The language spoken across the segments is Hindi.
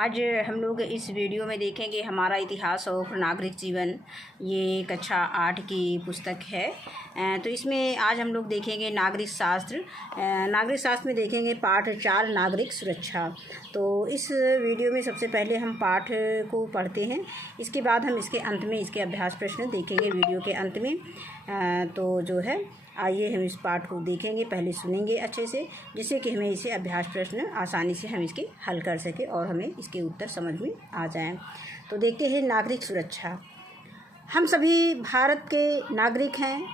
आज हम लोग इस वीडियो में देखेंगे हमारा इतिहास और नागरिक जीवन। ये कक्षा 8 की पुस्तक है। तो इसमें आज हम लोग देखेंगे नागरिक शास्त्र। नागरिक शास्त्र में देखेंगे पाठ 4 नागरिक सुरक्षा। तो इस वीडियो में सबसे पहले हम पाठ को पढ़ते हैं, इसके बाद हम इसके अंत में इसके अभ्यास प्रश्न देखेंगे वीडियो के अंत में। तो जो है आइए हम इस पाठ को देखेंगे, पहले सुनेंगे अच्छे से, जिससे कि हमें इसे अभ्यास प्रश्न आसानी से हम इसके हल कर सकें और हमें इसके उत्तर समझ में आ जाएं। तो देखते हैं नागरिक सुरक्षा। हम सभी भारत के नागरिक हैं,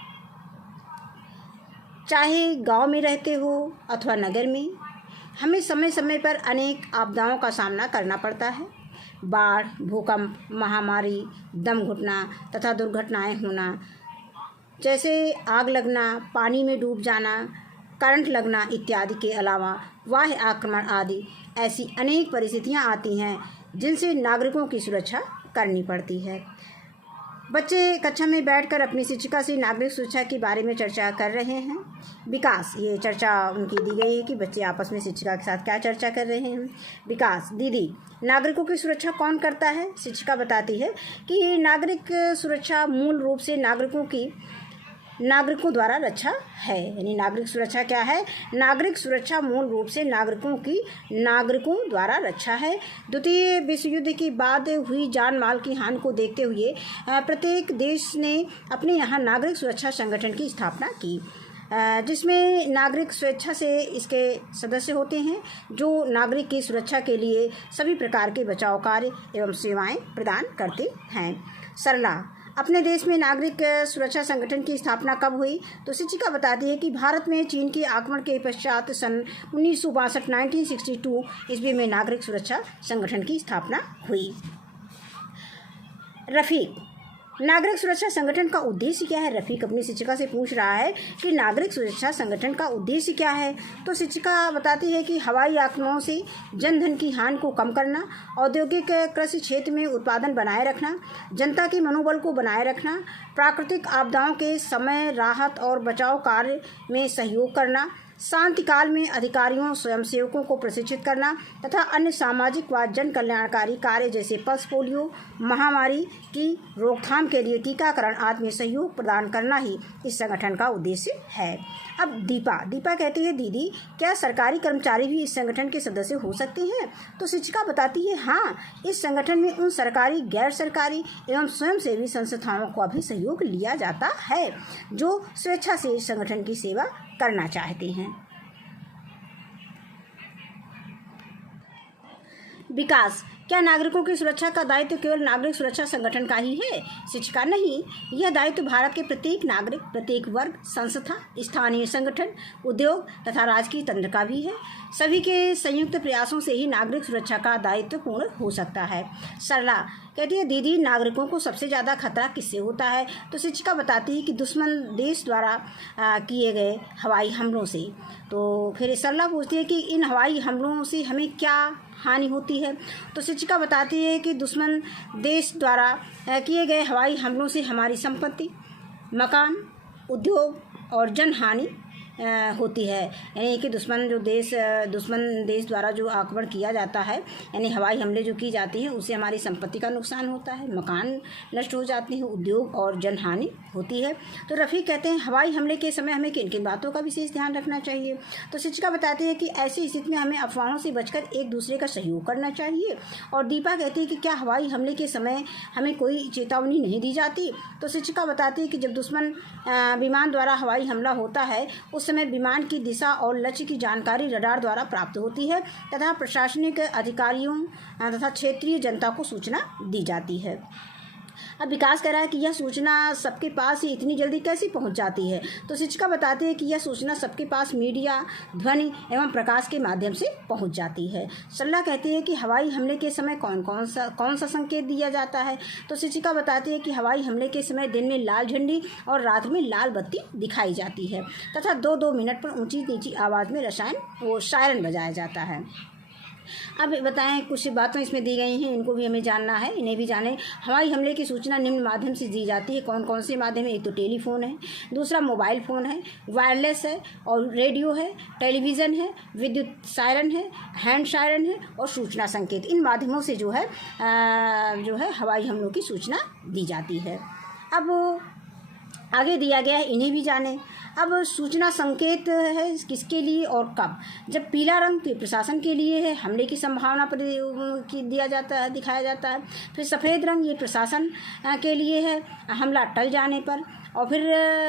चाहे गांव में रहते हो अथवा नगर में। हमें समय समय पर अनेक आपदाओं का सामना करना पड़ता है। बाढ़, भूकंप, महामारी, दम घुटना तथा दुर्घटनाएं होना, जैसे आग लगना, पानी में डूब जाना, करंट लगना इत्यादि के अलावा बाह्य आक्रमण आदि ऐसी अनेक परिस्थितियां आती हैं जिनसे नागरिकों की सुरक्षा करनी पड़ती है। बच्चे कक्षा में बैठकर अपनी शिक्षिका से नागरिक सुरक्षा के बारे में चर्चा कर रहे हैं। विकास, ये चर्चा उनकी दी गई है कि बच्चे आपस में शिक्षिका के साथ क्या चर्चा कर रहे हैं। विकास: दीदी, नागरिकों की सुरक्षा कौन करता है? शिक्षिका बताती है कि नागरिक सुरक्षा मूल रूप से नागरिकों द्वारा रक्षा है। यानी नागरिक सुरक्षा क्या है? नागरिक सुरक्षा मूल रूप से नागरिकों द्वारा रक्षा है। द्वितीय विश्व युद्ध के बाद हुई जान माल की हानि को देखते हुए प्रत्येक देश ने अपने यहाँ नागरिक सुरक्षा संगठन की स्थापना की, जिसमें नागरिक स्वेच्छा से इसके सदस्य होते हैं, जो नागरिक की सुरक्षा के लिए सभी प्रकार के बचाव कार्य एवं सेवाएं प्रदान करते हैं। सरला: अपने देश में नागरिक सुरक्षा संगठन की स्थापना कब हुई? तो शिक्षिका बताती है कि भारत में चीन के आक्रमण के पश्चात सन 1962 ईस्वी में नागरिक सुरक्षा संगठन की स्थापना हुई। रफ़ीक: नागरिक सुरक्षा संगठन का उद्देश्य क्या है? रफ़ीक अपनी शिक्षिका से पूछ रहा है कि नागरिक सुरक्षा संगठन का उद्देश्य क्या है। तो शिक्षिका बताती है कि हवाई आक्रमणों से जनधन की हानि को कम करना, औद्योगिक कृषि क्षेत्र में उत्पादन बनाए रखना, जनता के मनोबल को बनाए रखना, प्राकृतिक आपदाओं के समय राहत और बचाव कार्य में सहयोग करना, शांति काल में अधिकारियों स्वयंसेवकों को प्रशिक्षित करना तथा अन्य सामाजिक व जन कल्याणकारी कार्य जैसे पल्स पोलियो महामारी की रोकथाम के लिए टीकाकरण आदि में सहयोग प्रदान करना ही इस संगठन का उद्देश्य है। अब दीपा कहती है, दीदी, क्या सरकारी कर्मचारी भी इस संगठन के सदस्य हो सकते हैं? तो शिक्षिका बताती है, हाँ, इस संगठन में उन सरकारी, गैर सरकारी एवं स्वयंसेवी संस्थाओं का भी सहयोग लिया जाता है जो स्वेच्छा से इस संगठन की सेवा करना चाहते हैं। विकास: क्या नागरिकों की सुरक्षा का दायित्व केवल नागरिक सुरक्षा संगठन का ही है? शिक्षिका: नहीं, यह दायित्व भारत के प्रत्येक नागरिक, प्रत्येक वर्ग, संस्था, स्थानीय संगठन, उद्योग तथा राजकीय तंत्र का भी है। सभी के संयुक्त प्रयासों से ही नागरिक सुरक्षा का दायित्व पूर्ण हो सकता है। सरला कहती है, दीदी, नागरिकों को सबसे ज़्यादा खतरा किससे होता है? तो शिक्षिका बताती है कि दुश्मन देश द्वारा किए गए हवाई हमलों से। तो फिर सरला पूछती है कि इन हवाई हमलों से हमें क्या हानि होती है? तो शिक्षिका बताती है कि दुश्मन देश द्वारा किए गए हवाई हमलों से हमारी संपत्ति, मकान, उद्योग और जन हानि होती है। यानी कि दुश्मन देश द्वारा जो आक्रमण किया जाता है, यानी हवाई हमले जो की जाती हैं, उससे हमारी संपत्ति का नुकसान होता है, मकान नष्ट हो जाते हैं, उद्योग और जनहानि होती है। तो रफ़ीक कहते हैं, हवाई हमले के समय हमें किन किन बातों का विशेष ध्यान रखना चाहिए? तो शिक्षिका बताती है कि ऐसी स्थिति में हमें अफवाहों से बचकर एक दूसरे का सहयोग करना चाहिए। और दीपा कहती है कि क्या हवाई हमले के समय हमें कोई चेतावनी नहीं दी जाती? तो शिक्षिका बताती है कि जब दुश्मन विमान द्वारा हवाई हमला होता है, उस समय विमान की दिशा और लक्ष्य की जानकारी रडार द्वारा प्राप्त होती है तथा प्रशासनिक अधिकारियों तथा क्षेत्रीय जनता को सूचना दी जाती है। अब विकास कह रहा है कि यह सूचना सबके पास ही इतनी जल्दी कैसे पहुंच जाती है? तो शिक्षिका बताती है कि यह सूचना सबके पास मीडिया, ध्वनि एवं प्रकाश के माध्यम से पहुंच जाती है। सरला कहती है कि हवाई हमले के समय कौन सा संकेत दिया जाता है? तो शिक्षिका बताती है कि हवाई हमले के समय दिन में लाल झंडी और रात में लाल बत्ती दिखाई जाती है तथा 2-2 मिनट पर ऊंची नीची आवाज़ में सायरन बजाया जाता है। अब बताएं, कुछ बातें इसमें दी गई हैं, इनको भी हमें जानना है, इन्हें भी जानें। हवाई हमले की सूचना निम्न माध्यम से दी जाती है। कौन कौन से माध्यम है? एक तो टेलीफोन है, दूसरा मोबाइल फ़ोन है, वायरलेस है और रेडियो है, टेलीविज़न है, विद्युत सायरन है, हैंड सायरन है और सूचना संकेत। इन माध्यमों से जो है हवाई हमलों की सूचना दी जाती है। अब आगे दिया गया है, इन्हें भी जानें। अब सूचना संकेत है किसके लिए और कब? जब पीला रंग तो प्रशासन के लिए है, हमले की संभावना पर दिया जाता है, दिखाया जाता है। फिर सफ़ेद रंग ये प्रशासन के लिए है, हमला टल जाने पर। और फिर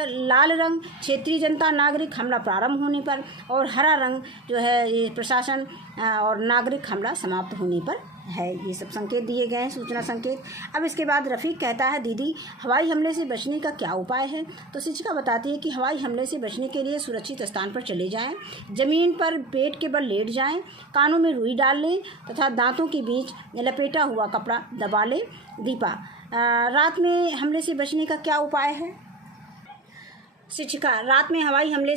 लाल रंग क्षेत्रीय जनता नागरिक हमला प्रारंभ होने पर। और हरा रंग जो है ये प्रशासन और नागरिक हमला समाप्त होने पर है। ये सब संकेत दिए गए हैं, सूचना संकेत। अब इसके बाद रफ़ीक कहता है, दीदी हवाई हमले से बचने का क्या उपाय है? तो शिक्षिका बताती है कि हवाई हमले से बचने के लिए सुरक्षित स्थान पर चले जाएं, ज़मीन पर पेट के बल लेट जाएं, कानों में रुई डाल लें तथा दांतों के बीच लपेटा हुआ कपड़ा दबा लें। दीपा, रात में हमले से बचने का क्या उपाय है? शिक्षिका, रात में हवाई हमले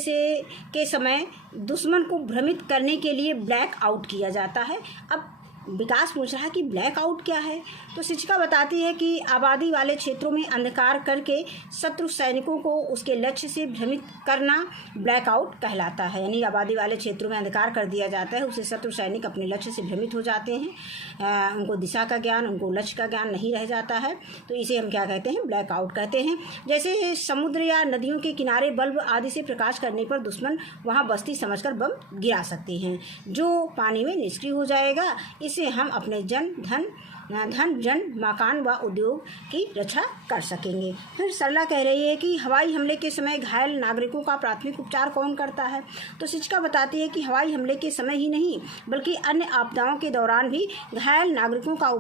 के समय दुश्मन को भ्रमित करने के लिए ब्लैक आउट किया जाता है। अब विकास पूछ रहा है कि ब्लैक आउट क्या है? तो शिक्षिका बताती है कि आबादी वाले क्षेत्रों में अंधकार करके शत्रु सैनिकों को उसके लक्ष्य से भ्रमित करना ब्लैक आउट कहलाता है। यानी आबादी वाले क्षेत्रों में अंधकार कर दिया जाता है, उससे शत्रु सैनिक अपने लक्ष्य से भ्रमित हो जाते हैं, उनको दिशा का ज्ञान, उनको लक्ष्य का ज्ञान नहीं रह जाता है। तो इसे हम क्या कहते हैं? ब्लैक आउट कहते हैं। जैसे समुद्र या नदियों के किनारे बल्ब आदि से प्रकाश करने पर दुश्मन वहाँ बस्ती समझकर बम गिरा सकते हैं, जो पानी में निष्क्रिय हो जाएगा। इससे हम अपने धन जन मकान व उद्योग की रक्षा कर सकेंगे। फिर सरला कह रही है कि हवाई हमले के समय घायल नागरिकों का प्राथमिक उपचार कौन करता है? तो शिक्षिका बताती है कि हवाई हमले के समय ही नहीं बल्कि अन्य आपदाओं के दौरान भी घायल नागरिकों का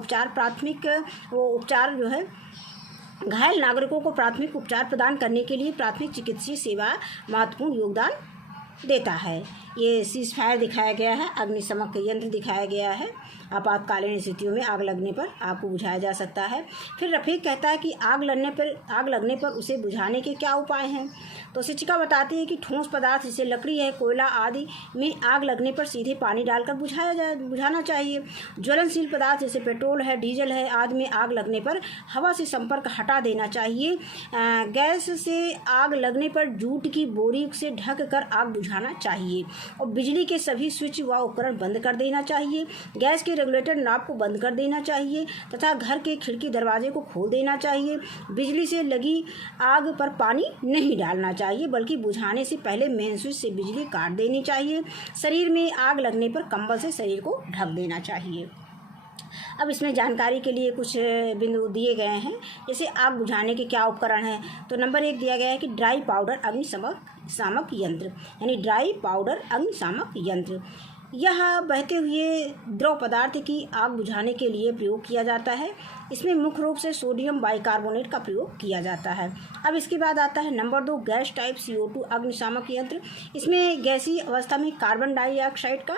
घायल नागरिकों को प्राथमिक उपचार प्रदान करने के लिए प्राथमिक चिकित्सीय सेवा महत्वपूर्ण योगदान देता है। ये सीज फायर दिखाया गया है, अग्निशमक यंत्र दिखाया गया है, आपातकालीन स्थितियों में आग लगने पर आग को बुझाया जा सकता है। फिर रफ़ीक कहता है कि आग लगने पर उसे बुझाने के क्या उपाय हैं? तो शिक्षिका बताती है कि ठोस पदार्थ जैसे लकड़ी है, कोयला आदि में आग लगने पर सीधे पानी डालकर बुझाना चाहिए। ज्वलनशील पदार्थ जैसे पेट्रोल है, डीजल है आदि में आग लगने पर हवा से संपर्क हटा देना चाहिए। गैस से आग लगने पर जूट की बोरी से ढक कर आग बुझाना चाहिए और बिजली के सभी स्विच व उपकरण बंद कर देना चाहिए। गैस के रेगुलेटर नॉब को बंद कर देना चाहिए तथा घर के खिड़की दरवाजे को खोल देना चाहिए। बिजली से लगी आग पर पानी नहीं डालना चाहिए बल्कि बुझाने से पहले मेन स्विच से बिजली काट देनी चाहिए। शरीर में आग लगने पर कंबल से शरीर को ढक देना चाहिए। अब इसमें जानकारी के लिए कुछ बिंदु दिए गए हैं, जैसे आग बुझाने के क्या उपकरण हैं। तो नंबर 1 दिया गया है कि ड्राई पाउडर अग्निशामक यंत्र, यानी ड्राई पाउडर अग्निशामक यंत्र। यह बहते हुए द्रव पदार्थ की आग बुझाने के लिए प्रयोग किया जाता है। इसमें मुख्य रूप से सोडियम बाइकार्बोनेट का प्रयोग किया जाता है। अब इसके बाद आता है नंबर 2 गैस टाइप CO2 अग्निशामक यंत्र। इसमें गैसीय अवस्था में कार्बन डाइऑक्साइड का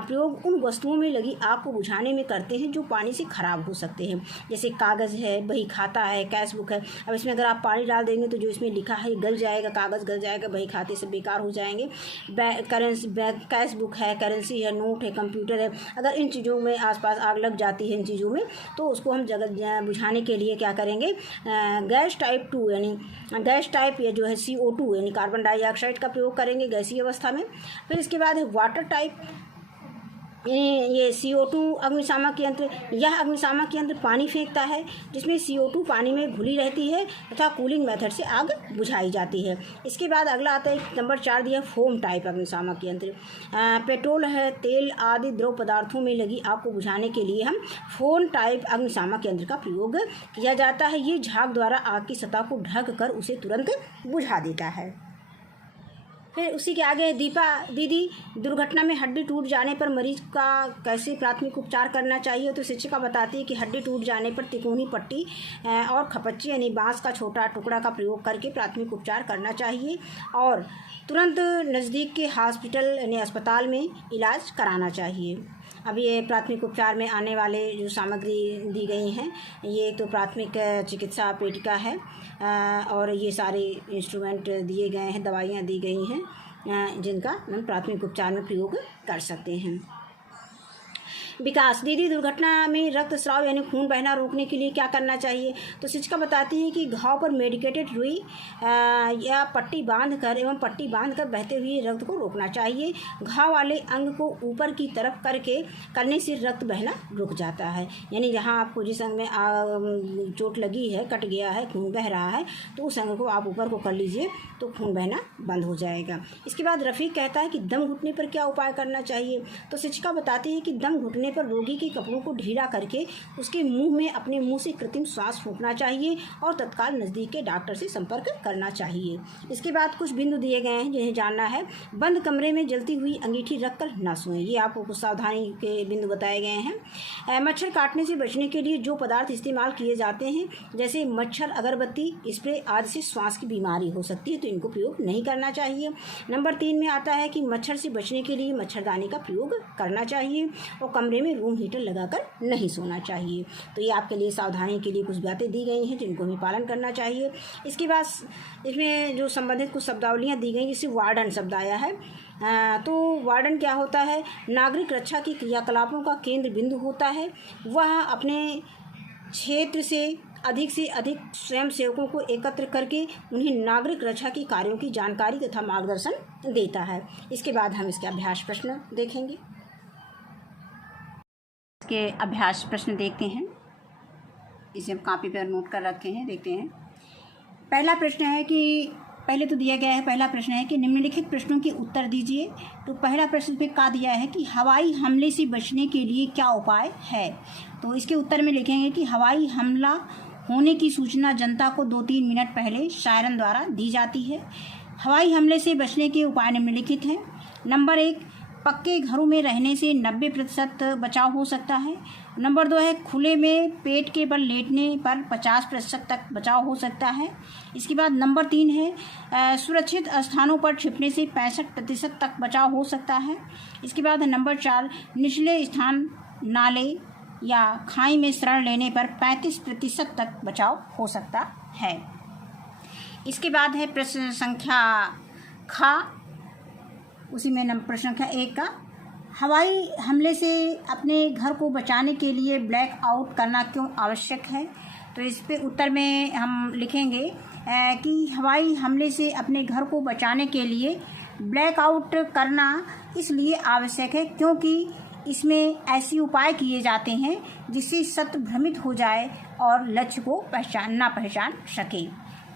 प्रयोग उन वस्तुओं में लगी आग को बुझाने में करते हैं जो पानी से खराब हो सकते हैं, जैसे कागज़ है, बही खाता है, कैश बुक है। अब इसमें अगर आप पानी डाल देंगे तो जो इसमें लिखा है गल जाएगा, कागज़ गल जाएगा, बही खाते से बेकार हो जाएंगे। कैश बुक है, करेंसी है, नोट है, कंप्यूटर है। अगर इन चीज़ों में आसपास आग लग जाती है इन चीज़ों में, तो उसको हम जगह बुझाने के लिए क्या करेंगे? गैस टाइप 2 यानी गैस टाइप ये जो है CO2 यानी कार्बन डाइऑक्साइड का प्रयोग करेंगे गैसीय अवस्था में। फिर इसके बाद है वाटर टाइप, ये CO2 अग्निशामक यंत्र। यह अग्निशामक यंत्र पानी फेंकता है जिसमें CO2 पानी में घुली रहती है तथा कूलिंग मेथड से आग बुझाई जाती है। इसके बाद अगला आता है नंबर 4 दिया फोम टाइप अग्निशामक यंत्र। पेट्रोल है, तेल आदि द्रव पदार्थों में लगी आग को बुझाने के लिए हम फोम टाइप अग्निशामक यंत्र का प्रयोग किया जाता है। ये झाग द्वारा आग की सतह को ढक कर उसे तुरंत बुझा देता है। फिर उसी के आगे दीपा, दीदी दुर्घटना में हड्डी टूट जाने पर मरीज का कैसे प्राथमिक उपचार करना चाहिए? तो शिक्षिका बताती है कि हड्डी टूट जाने पर तिकोनी पट्टी और खपच्ची यानी बांस का छोटा टुकड़ा का प्रयोग करके प्राथमिक उपचार करना चाहिए और तुरंत नज़दीक के हॉस्पिटल यानी अस्पताल में इलाज कराना चाहिए। अब ये प्राथमिक उपचार में आने वाले जो सामग्री दी गई हैं, ये तो प्राथमिक चिकित्सा पेटिका है और ये सारे इंस्ट्रूमेंट दिए गए हैं, दवाइयाँ दी गई हैं जिनका हम प्राथमिक उपचार में प्रयोग कर सकते हैं। विकास। दीदी, दुर्घटना में रक्तस्राव यानी खून बहना रोकने के लिए क्या करना चाहिए? तो शिक्षिका बताती है कि घाव पर मेडिकेटेड रुई या पट्टी बांधकर बहते हुए रक्त को रोकना चाहिए। घाव वाले अंग को ऊपर की तरफ करने से रक्त बहना रुक जाता है। यानी जहाँ आपको जिस अंग में चोट लगी है, कट गया है, खून बह रहा है, तो उस अंग को आप ऊपर को कर लीजिए तो खून बहना बंद हो जाएगा। इसके बाद रफ़ीक कहता है कि दम घुटने पर क्या उपाय करना चाहिए? तो शिक्षिका बताती है कि दम घुटने पर रोगी के कपड़ों को ढीला करके उसके मुंह में अपने मुंह से कृत्रिम श्वास फूंकना चाहिए और तत्काल नज़दीक के डॉक्टर से संपर्क करना चाहिए। इसके बाद कुछ बिंदु दिए गए हैं जिन्हें जानना है। बंद कमरे में जलती हुई अंगीठी रखकर न सोएं। ये आपको कुछ सावधानी के बिंदु बताए गए हैं। मच्छर काटने से बचने के लिए जो पदार्थ इस्तेमाल किए जाते हैं, जैसे मच्छर अगरबत्ती, स्प्रे आदि से श्वास की बीमारी हो सकती है, तो इनको प्रयोग नहीं करना चाहिए। नंबर 3 में आता है कि मच्छर से बचने के लिए मच्छरदानी का प्रयोग करना चाहिए और कमरे में रूम हीटर लगाकर नहीं सोना चाहिए। तो ये आपके लिए सावधानी के लिए कुछ बातें दी गई हैं जिनको हमें पालन करना चाहिए। इसके बाद इसमें जो संबंधित कुछ शब्दावलियाँ दी गई, जैसे वार्डन शब्द आया है। तो वार्डन क्या होता है? नागरिक रक्षा की क्रियाकलापों का केंद्र बिंदु होता है। वह अपने क्षेत्र से अधिक स्वयंसेवकों को एकत्र करके उन्हें नागरिक रक्षा की कार्यों की जानकारी तथा मार्गदर्शन देता है। इसके बाद हम इसके अभ्यास प्रश्न देखेंगे। इसके अभ्यास प्रश्न देखते हैं। इसे हम कॉपी पर नोट कर रखे हैं, देखते हैं। पहला प्रश्न है कि पहले तो दिया गया है, पहला प्रश्न है कि निम्नलिखित प्रश्नों के उत्तर दीजिए। तो पहला प्रश्न पे क्या दिया है कि हवाई हमले से बचने के लिए क्या उपाय है? तो इसके उत्तर में लिखेंगे कि हवाई हमला होने की सूचना जनता को 2-3 मिनट पहले सायरन द्वारा दी जाती है। हवाई हमले से बचने के उपाय निम्नलिखित हैं। नंबर 1, पक्के घरों में रहने से 90% बचाव हो सकता है। नंबर 2 है खुले में पेट के बल लेटने पर 50% तक बचाव हो सकता है। इसके बाद नंबर 3 है सुरक्षित स्थानों पर छिपने से 65% तक बचाव हो सकता है। इसके बाद नंबर 4, निचले स्थान, नाले या खाई में शरण लेने पर 35% तक बचाव हो सकता है। इसके बाद है प्रश्न संख्या ख, उसी में प्रश्न संख्या 1 का, हवाई हमले से अपने घर को बचाने के लिए ब्लैक आउट करना क्यों आवश्यक है? तो इस पे उत्तर में हम लिखेंगे कि हवाई हमले से अपने घर को बचाने के लिए ब्लैक आउट करना इसलिए आवश्यक है क्योंकि इसमें ऐसे उपाय किए जाते हैं जिससे शत्रु भ्रमित हो जाए और लक्ष्य को पहचान सके।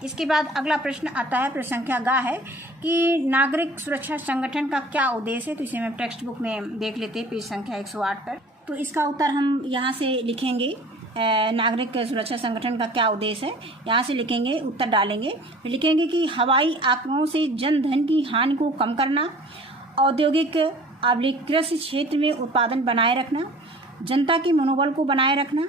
इसके बाद अगला प्रश्न आता है, प्रश्न संख्या ग है कि नागरिक सुरक्षा संगठन का क्या उद्देश्य है? तो इसे हम टेक्स्ट बुक में देख लेते हैं, पेज संख्या 108 पर। तो इसका उत्तर हम यहाँ से लिखेंगे, नागरिक सुरक्षा संगठन का क्या उद्देश्य है, यहाँ से लिखेंगे, उत्तर डालेंगे, फिर लिखेंगे कि हवाई आक्रमणों से जन धन की हानि को कम करना, औद्योगिक कृषि क्षेत्र में उत्पादन बनाए रखना, जनता के मनोबल को बनाए रखना,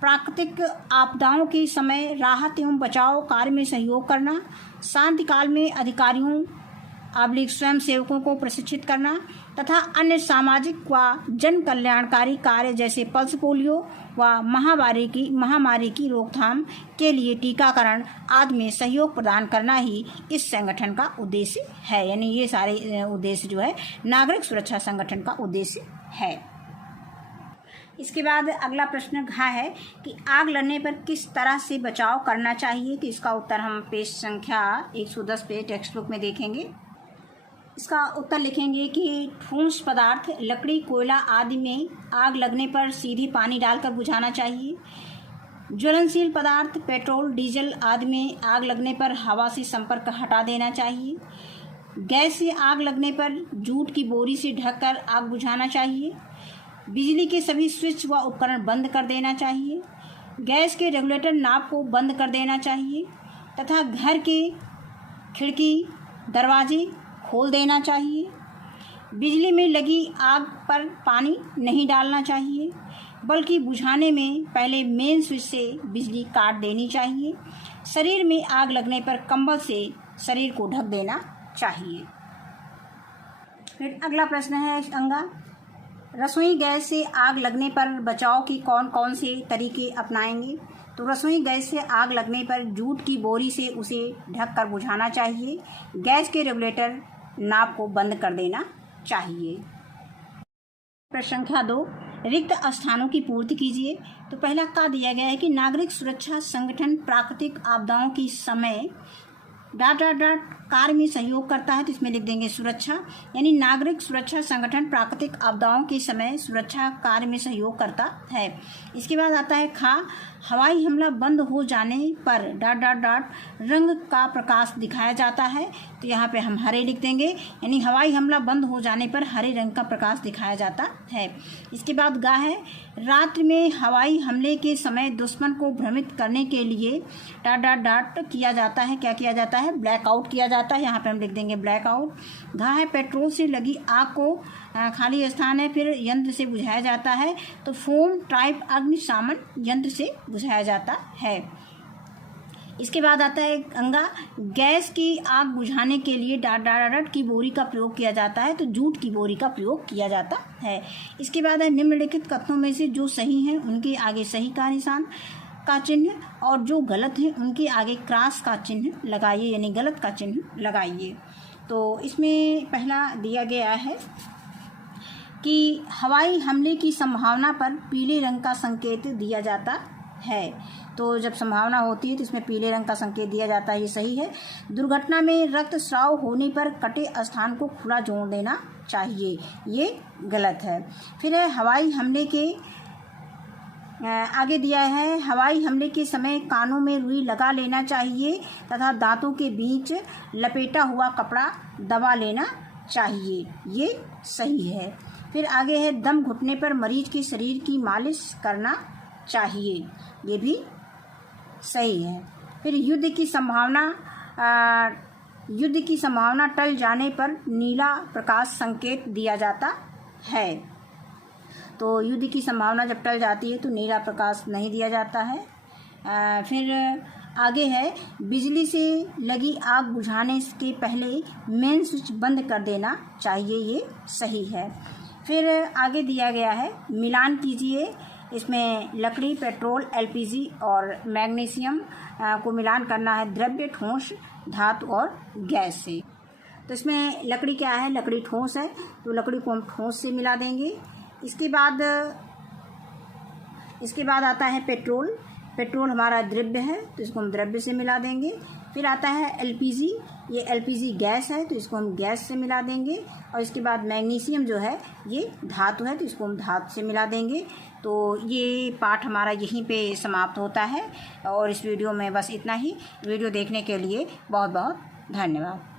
प्राकृतिक आपदाओं के समय राहत एवं बचाव कार्य में सहयोग करना, शांति काल में अधिकारियों स्वयं सेवकों को प्रशिक्षित करना तथा अन्य सामाजिक व जन कल्याणकारी कार्य जैसे पल्स पोलियो व महामारी की रोकथाम के लिए टीकाकरण आदि में सहयोग प्रदान करना ही इस संगठन का उद्देश्य है। यानी ये सारे उद्देश्य जो है नागरिक सुरक्षा संगठन का उद्देश्य है। इसके बाद अगला प्रश्न घ है कि आग लगने पर किस तरह से बचाव करना चाहिए? तो इसका उत्तर हम पेज संख्या 110 पे टेक्स्ट बुक में देखेंगे। इसका उत्तर लिखेंगे कि ठोस पदार्थ, लकड़ी, कोयला आदि में आग लगने पर सीधे पानी डालकर बुझाना चाहिए। ज्वलनशील पदार्थ, पेट्रोल, डीजल आदि में आग लगने पर हवा से संपर्क हटा देना चाहिए। गैस से आग लगने पर जूट की बोरी से ढककर आग बुझाना चाहिए। बिजली के सभी स्विच व उपकरण बंद कर देना चाहिए। गैस के रेगुलेटर नाब को बंद कर देना चाहिए तथा घर के खिड़की, दरवाजे खोल देना चाहिए। बिजली में लगी आग पर पानी नहीं डालना चाहिए, बल्कि बुझाने में पहले मेन स्विच से बिजली काट देनी चाहिए। शरीर में आग लगने पर कंबल से शरीर को ढक देना चाहिए। फिर अगला प्रश्न है अंगा, रसोई गैस से आग लगने पर बचाव के कौन कौन से तरीके अपनाएंगे? तो रसोई गैस से आग लगने पर जूट की बोरी से उसे ढककर बुझाना चाहिए। गैस के रेगुलेटर नाब को बंद कर देना चाहिए। प्रश्न संख्या 2, रिक्त स्थानों की पूर्ति कीजिए। तो पहला का दिया गया है कि नागरिक सुरक्षा संगठन प्राकृतिक आपदाओं की समय डॉट डॉट डॉट कार्य में सहयोग करता है, तो इसमें लिख देंगे सुरक्षा, यानी नागरिक सुरक्षा संगठन प्राकृतिक आपदाओं के समय सुरक्षा कार्य में सहयोग करता है। इसके बाद आता है खा, हवाई हमला बंद हो जाने पर डॉट डॉट डॉट रंग का प्रकाश दिखाया जाता है, तो यहाँ पे हम हरे लिख देंगे, यानी हवाई हमला बंद हो जाने पर हरे रंग का प्रकाश दिखाया जाता है। इसके बाद गा है, रात्रि में हवाई हमले के समय दुश्मन को भ्रमित करने के लिए डॉट डॉट डॉट किया जाता है, क्या किया जाता है, ब्लैकआउट किया जाता है, यहाँ पे हम लिख देंगे ब्लैकआउट। घा है, पेट्रोल से लगी आग को खाली स्थान है फिर यंत्र से बुझाया जाता है, तो फोम टाइप अग्निशामन यंत्र से बुझाया जाता है। इसके बाद आता है अंगा, गैस की आग बुझाने के लिए डॉट डॉट डॉट की बोरी का प्रयोग किया जाता है, तो जूट की बोरी का प्रयोग किया जाता है। इसके बाद है निम्नलिखित कथनों में से जो सही हैं उनके आगे सही का निशान का चिन्ह और जो गलत है उनके आगे क्रॉस का चिन्ह लगाइए, यानी गलत का चिन्ह लगाइए। तो इसमें पहला दिया गया है कि हवाई हमले की संभावना पर पीले रंग का संकेत दिया जाता है, तो जब संभावना होती है तो इसमें पीले रंग का संकेत दिया जाता है, ये सही है। दुर्घटना में रक्तस्राव होने पर कटे स्थान को खुला जोड़ देना चाहिए, ये गलत है। फिर है हवाई हमले के आगे दिया है, हवाई हमले के समय कानों में रुई लगा लेना चाहिए तथा दांतों के बीच लपेटा हुआ कपड़ा दबा लेना चाहिए, ये सही है। फिर आगे है दम घुटने पर मरीज के शरीर की मालिश करना चाहिए, ये भी सही है। फिर युद्ध की संभावना टल जाने पर नीला प्रकाश संकेत दिया जाता है, तो युद्ध की संभावना जब टल जाती है तो नीला प्रकाश नहीं दिया जाता है। फिर आगे है बिजली से लगी आग बुझाने के पहले मेन स्विच बंद कर देना चाहिए, ये सही है। फिर आगे दिया गया है मिलान कीजिए, इसमें लकड़ी, पेट्रोल, एलपीजी और मैग्नीशियम को मिलान करना है द्रव्य, ठोस, धातु और गैस से। तो इसमें लकड़ी क्या है, लकड़ी ठोस है, तो लकड़ी को हम ठोस से मिला देंगे। इसके बाद आता है पेट्रोल, पेट्रोल हमारा द्रव्य है तो इसको हम द्रव्य से मिला देंगे। फिर आता है एलपीजी, ये एलपीजी गैस है तो इसको हम गैस से मिला देंगे। और इसके बाद मैग्नीशियम जो है ये धातु है तो इसको हम धातु से मिला देंगे। तो ये पाठ हमारा यहीं पे समाप्त होता है और इस वीडियो में बस इतना ही। वीडियो देखने के लिए बहुत बहुत धन्यवाद।